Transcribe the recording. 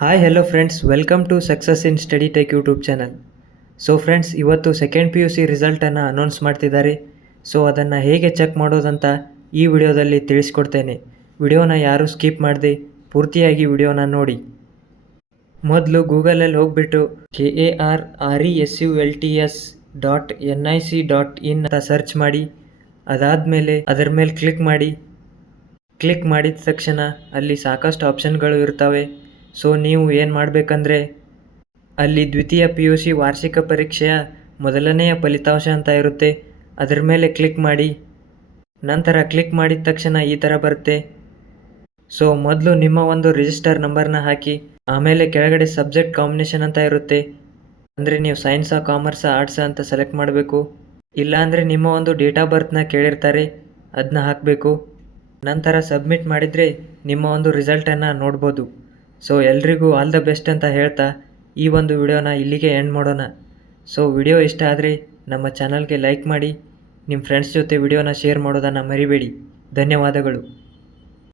Hi hello friends welcome to success in study tech YouTube channel so friends ಇವತ್ತು second P U C ರಿಸಲ್ಟನ್ನು announce ಮಾಡ್ತಿದ್ದಾರೆ. So ಅದನ್ನು ಹೇಗೆ check ಮಾಡೋದಂತ ಈ ವಿಡಿಯೋದಲ್ಲಿ ತಿಳಿಸ್ಕೊಡ್ತೇನೆ. ವಿಡಿಯೋನ ಯಾರೂ ಸ್ಕಿಪ್ ಮಾಡದೆ, ಪೂರ್ತಿಯಾಗಿ ವಿಡಿಯೋನ ನೋಡಿ. ಮೊದಲು ಗೂಗಲಲ್ಲಿ ಹೋಗ್ಬಿಟ್ಟು K A R R E S U L T S dot N I C dot in ಅಂತ ಸರ್ಚ್ ಮಾಡಿ. ಅದಾದಮೇಲೆ ಅದರ ಮೇಲೆ ಕ್ಲಿಕ್ ಮಾಡಿ. ಕ್ಲಿಕ್ ಮಾಡಿದ ತಕ್ಷಣ ಅಲ್ಲಿ ಸಾಕಷ್ಟು ಆಪ್ಷನ್ಗಳು ಇರ್ತವೆ. ಸೊ ನೀವು ಏನು ಮಾಡಬೇಕಂದ್ರೆ, ಅಲ್ಲಿ ದ್ವಿತೀಯ ಪಿ ಯು ಸಿ ವಾರ್ಷಿಕ ಪರೀಕ್ಷೆಯ ಮೊದಲನೆಯ ಫಲಿತಾಂಶ ಅಂತ ಇರುತ್ತೆ. ಅದರ ಮೇಲೆ ಕ್ಲಿಕ್ ಮಾಡಿ. ನಂತರ ಕ್ಲಿಕ್ ಮಾಡಿದ ತಕ್ಷಣ ಈ ಥರ ಬರುತ್ತೆ. ಸೊ ಮೊದಲು ನಿಮ್ಮ ಒಂದು ರಿಜಿಸ್ಟರ್ ನಂಬರ್ನ ಹಾಕಿ, ಆಮೇಲೆ ಕೆಳಗಡೆ ಸಬ್ಜೆಕ್ಟ್ ಕಾಂಬಿನೇಷನ್ ಅಂತ ಇರುತ್ತೆ. ಅಂದರೆ ನೀವು ಸೈನ್ಸಾ ಕಾಮರ್ಸಾ ಆರ್ಟ್ಸಾ ಅಂತ ಸೆಲೆಕ್ಟ್ ಮಾಡಬೇಕು. ಇಲ್ಲಾಂದರೆ ನಿಮ್ಮ ಒಂದು ಡೇಟ್ ಆಫ್ ಬರ್ತ್ನ ಕೇಳಿರ್ತಾರೆ ಅದನ್ನ ಹಾಕಬೇಕು. ನಂತರ ಸಬ್ಮಿಟ್ ಮಾಡಿದರೆ ನಿಮ್ಮ ಒಂದು ರಿಸಲ್ಟನ್ನು ನೋಡ್ಬೋದು. ಸೊ ಎಲ್ರಿಗೂ ಆಲ್ ದ ಬೆಸ್ಟ್ ಅಂತ ಹೇಳ್ತಾ ಈ ಒಂದು ವಿಡಿಯೋನ ಇಲ್ಲಿಗೆ ಎಂಡ್ ಮಾಡೋಣ. ಸೊ ವಿಡಿಯೋ ಇಷ್ಟ ಆದರೆ ನಮ್ಮ ಚಾನಲ್ಗೆ ಲೈಕ್ ಮಾಡಿ ನಿಮ್ಮ ಫ್ರೆಂಡ್ಸ್ ಜೊತೆ ವಿಡಿಯೋನ ಶೇರ್ ಮಾಡೋದನ್ನು ಮರಿಬೇಡಿ. ಧನ್ಯವಾದಗಳು.